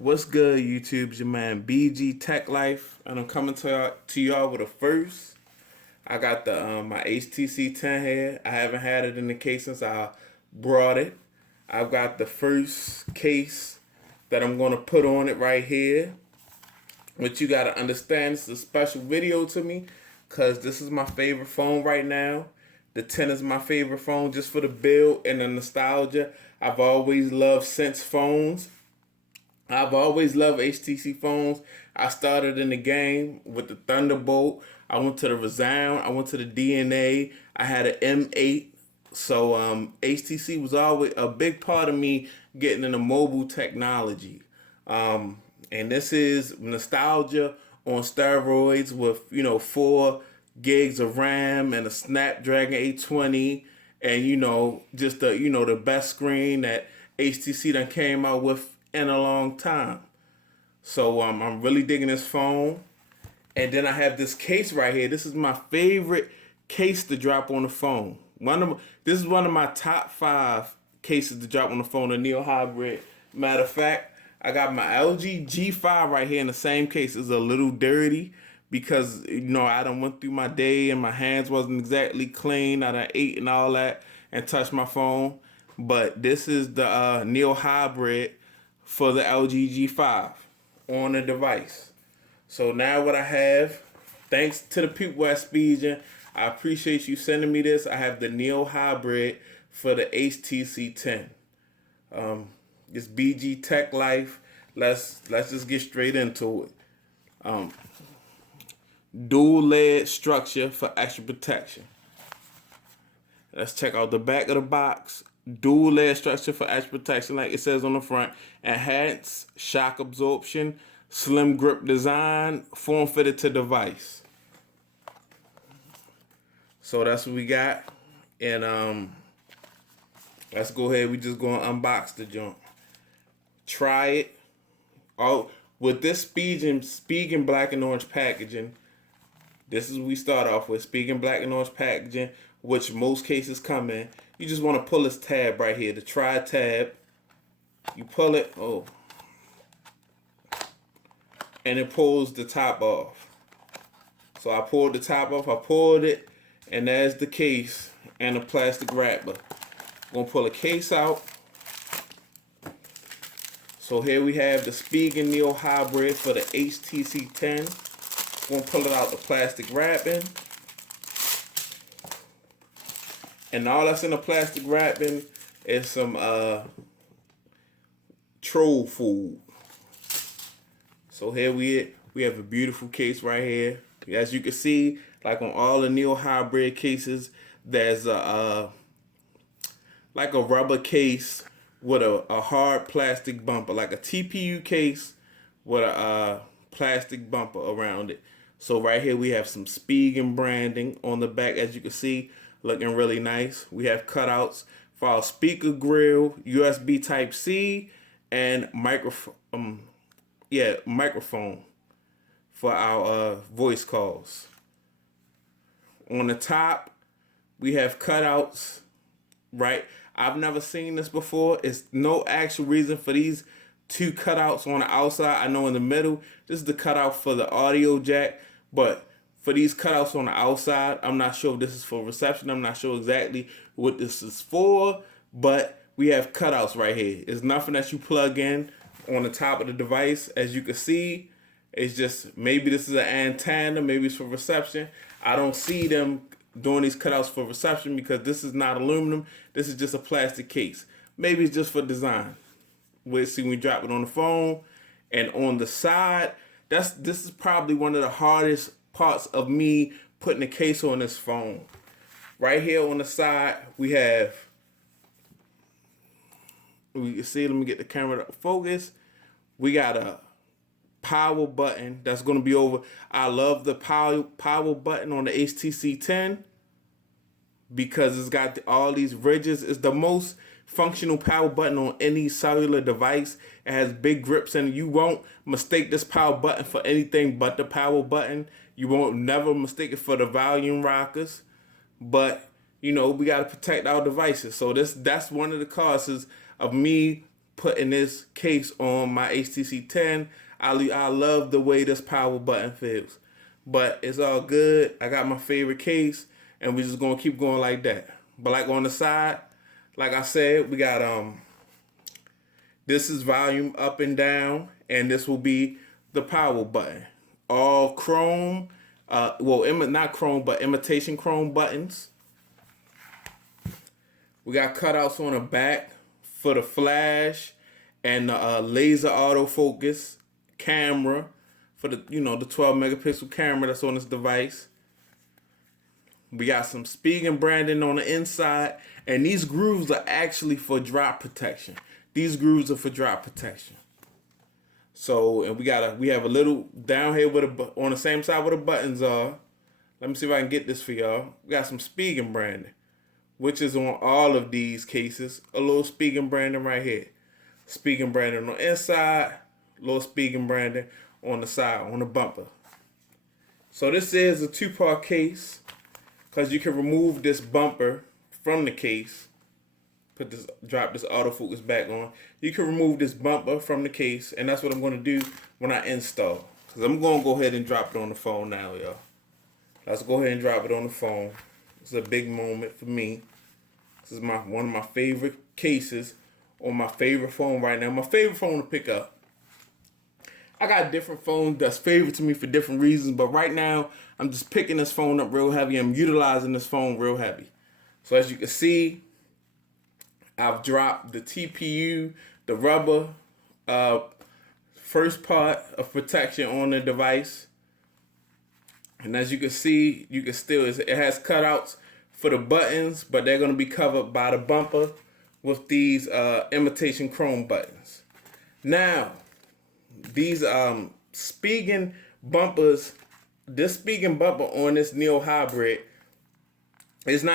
What's good, YouTube? It's your man BG Tech Life, and I'm coming to y'all with a first. I got the my HTC 10 here. I haven't had it in the case since I brought it. I've got the first case that I'm gonna put on it right here. What you gotta understand, this is a special video to me, cause this is my favorite phone right now. The 10 is my favorite phone just for the build and the nostalgia. I've always loved Sense phones. I've always loved HTC phones. I started in the game with the Thunderbolt. I went to the Resound. I went to the DNA. I had an M8. So HTC was always a big part of me getting into mobile technology. And this is nostalgia on steroids with 4 gigs of RAM and a Snapdragon 820, and just the best screen that HTC done came out with in a long time. So I'm really digging this phone. And then I have this case right here. This is my favorite case to drop on the phone. This is one of my top 5 cases to drop on the phone, the Neo Hybrid. Matter of fact, I got my LG G5 right here in the same case. It's a little dirty because I done went through my day and my hands wasn't exactly clean. I done ate and all that and touched my phone. But this is the Neo Hybrid for the LG G5 on the device. So now what I have, thanks to the people at Spigen, I appreciate you sending me this. I have the Neo Hybrid for the HTC 10. It's BG Tech Life. Let's just get straight into it. Dual layered structure for extra protection. Let's check out the back of the box. Dual layer structure for extra protection, like it says on the front. Enhanced shock absorption, slim grip design, form fitted to device. So that's what we got. And let's go ahead. We just gonna unbox the junk. Try it. Oh, with this Spigen black and orange packaging. This is what we start off with. Spigen black and orange packaging, which most cases come in. You just want to pull this tab right here, the try tab. You pull it, and it pulls the top off. So I pulled the top off, I pulled it, and there's the case and the plastic wrapper. I'm gonna pull a case out. So here we have the Spigen Neo Hybrid for the HTC 10. Gonna pull it out the plastic wrapping. And all that's in the plastic wrapping is some troll food. So here we have a beautiful case right here. As you can see, like on all the Neo Hybrid cases, there's like a rubber case with a hard plastic bumper, like a TPU case with a plastic bumper around it. So right here we have some Spigen branding on the back, as you can see, looking really nice. We have cutouts for our speaker grill, USB Type C, and microphone for our voice calls. On the top, we have cutouts, right? I've never seen this before. It's no actual reason for these 2 cutouts on the outside. I know in the middle, this is the cutout for the audio jack, but for these cutouts on the outside, I'm not sure if this is for reception. I'm not sure exactly what this is for, but we have cutouts right here. It's nothing that you plug in on the top of the device. As you can see, it's just, maybe this is an antenna, maybe it's for reception. I don't see them doing these cutouts for reception because this is not aluminum. This is just a plastic case. Maybe it's just for design. We'll see when we drop it on the phone. And on the side, this is probably one of the hardest parts of me putting a case on this phone. Right here on the side, we can see, let me get the camera to focus. We got a power button that's going to be over. I love the power button on the HTC 10 because it's got all these ridges. It's the most functional power button on any cellular device. It has big grips, and you won't mistake this power button for anything but the power button. You won't never mistake it for the volume rockers. But we got to protect our devices. So that's one of the causes of me putting this case on my HTC 10. I love the way this power button feels. But it's all good. I got my favorite case, and we're just gonna keep going like that. But like on the side, like I said, we got this is volume up and down, and this will be the power button. All chrome, not chrome, but imitation chrome buttons. We got cutouts on the back for the flash and the laser autofocus camera for the the 12 megapixel camera that's on this device. We got some Spigen branding on the inside, and these grooves are actually for drop protection. These grooves are for drop protection. So, and we have a little down here on the same side where the buttons are. Let me see if I can get this for y'all. We got some Spigen branding, which is on all of these cases. A little Spigen branding right here. Spigen branding on the inside, little Spigen branding on the side, on the bumper. So this is a two-part case, because you can remove this bumper from the case. Drop this autofocus back on. You can remove this bumper from the case, and that's what I'm going to do when I install. Because I'm going to go ahead and drop it on the phone now, y'all. Let's go ahead and drop it on the phone. It's a big moment for me. This is one of my favorite cases on my favorite phone right now. My favorite phone to pick up. I got different phones that's favorite to me for different reasons, but right now I'm just picking this phone up real heavy. I'm utilizing this phone real heavy. So as you can see, I've dropped the TPU, the rubber, first part of protection on the device. And as you can see, it has cutouts for the buttons, but they're going to be covered by the bumper with these imitation chrome buttons. Now, these Spigen bumpers, this Spigen bumper on this Neo Hybrid,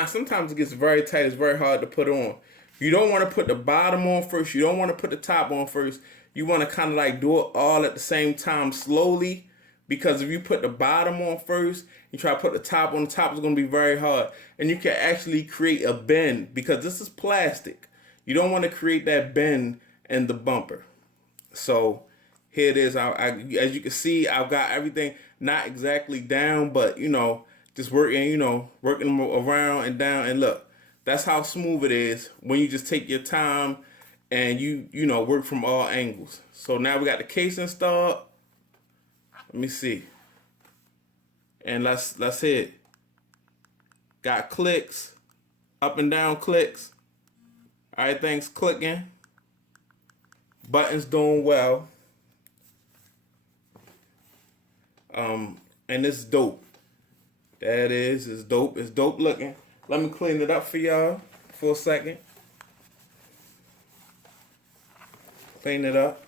sometimes it gets very tight, it's very hard to put on. You don't want to put the bottom on first. You don't want to put the top on first. You want to kind of like do it all at the same time slowly, because if you put the bottom on first, you try to put the top on, the top is going to be very hard. And you can actually create a bend, because this is plastic. You don't want to create that bend in the bumper. So here it is. As you can see, I've got everything not exactly down, but just working them around and down. And look, that's how smooth it is when you just take your time and you work from all angles. So now we got the case installed. Let me see. And let's hit. Got clicks, up and down clicks. Everything's clicking. Buttons doing well. And it's dope. That is, it's dope. It's dope looking. Let me clean it up for y'all for a second. Clean it up.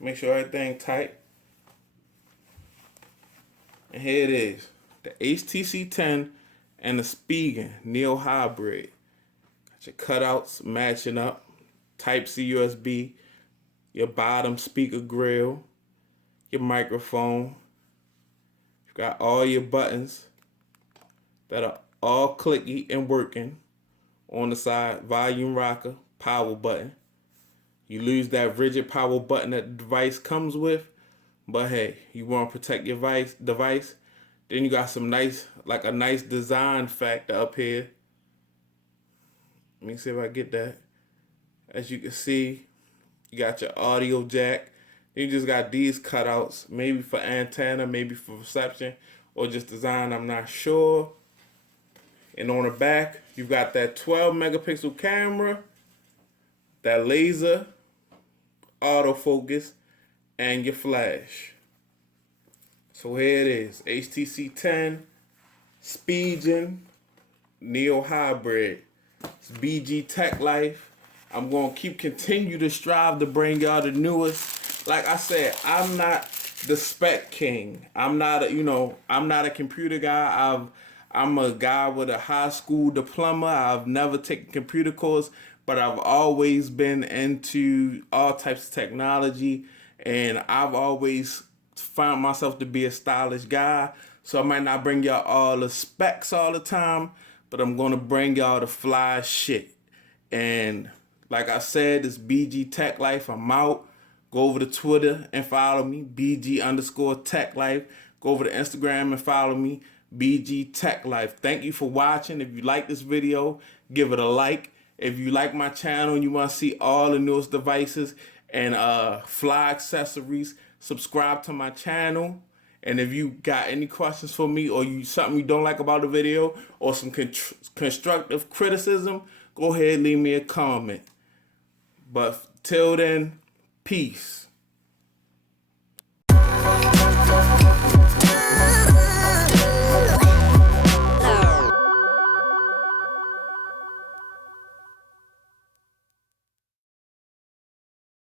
Make sure everything tight. And here it is. The HTC 10 and the Spigen Neo Hybrid. Got your cutouts matching up. Type-C USB. Your bottom speaker grill. Your microphone. You got all your buttons that are all clicky and working. On the side, volume rocker, power button. You lose that rigid power button that the device comes with, but hey, you want to protect your device. Then you got some nice design factor up here. Let me see if I get that. As you can see, you got your audio jack. You just got these cutouts, maybe for antenna, maybe for reception, or just design, I'm not sure. And on the back, you've got that 12 megapixel camera, that laser, autofocus, and your flash. So here it is, HTC 10, Spigen Neo Hybrid. It's BG Tech Life. I'm going to continue to strive to bring y'all the newest. Like I said, I'm not the spec king. I'm not a computer guy. I'm a guy with a high school diploma. I've never taken a computer course, but I've always been into all types of technology, and I've always found myself to be a stylish guy. So I might not bring y'all all the specs all the time, but I'm going to bring y'all the fly shit. And Like I said, this BG Tech Life. I'm out. Go over to Twitter and follow me, BG_Tech Life. Go over to Instagram and follow me, BG Tech Life. Thank you for watching. If you like this video, give it a like. If you like my channel and you want to see all the newest devices and fly accessories, subscribe to my channel. And if you got any questions for me, or something you don't like about the video, or some constructive criticism, go ahead and leave me a comment. But till then, peace.